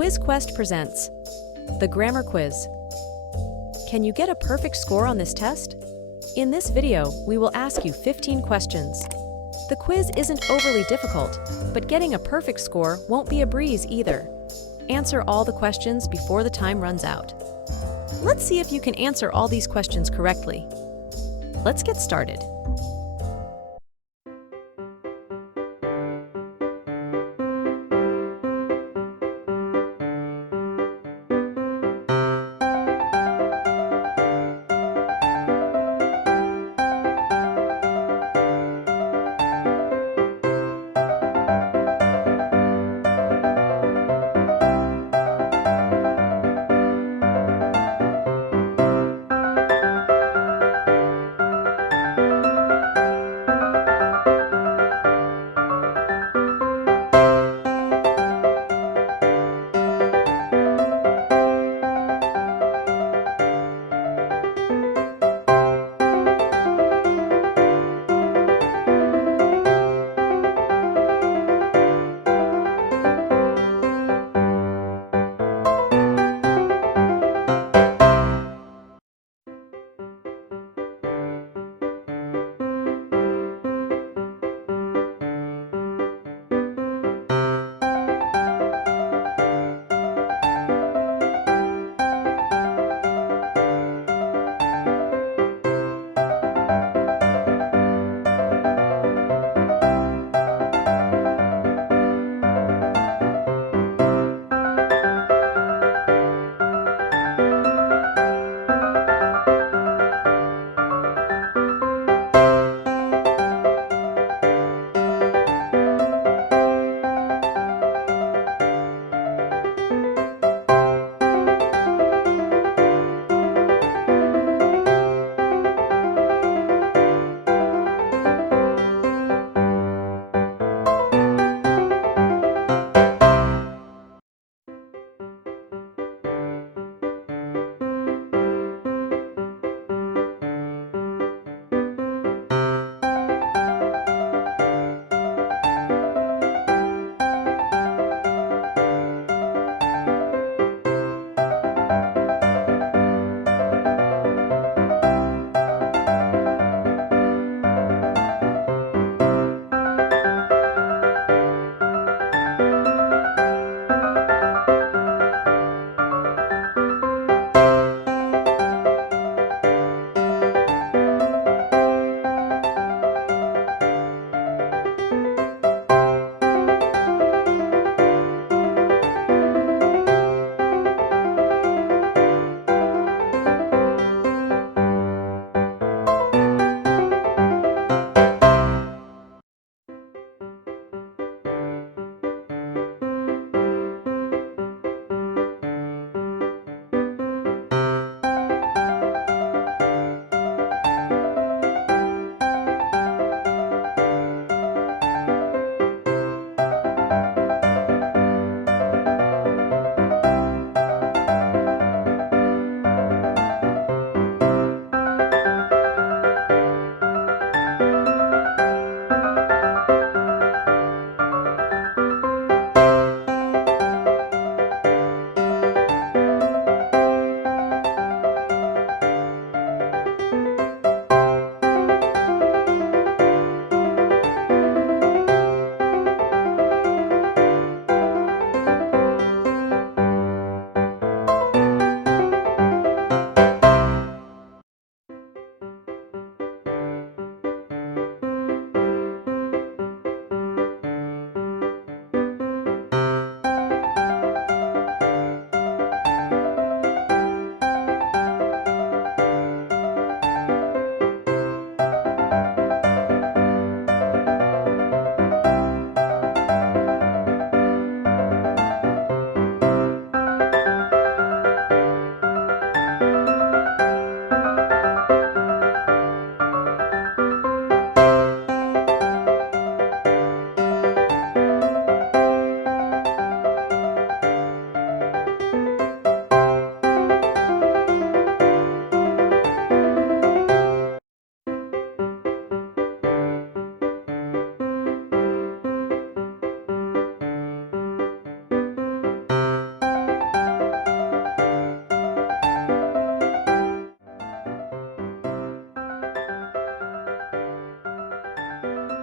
Quiz Quest presents the Grammar Quiz. Can you get a perfect score on this test? In this video, we will ask you 15 questions. The quiz isn't overly difficult, but getting a perfect score won't be a breeze either. Answer all the questions before the time runs out. Let's see if you can answer all these questions correctly. Let's get started.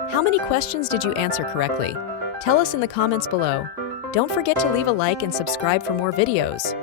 How many questions did you answer correctly? Tell us in the comments below. Don't forget to leave a like and subscribe for more videos.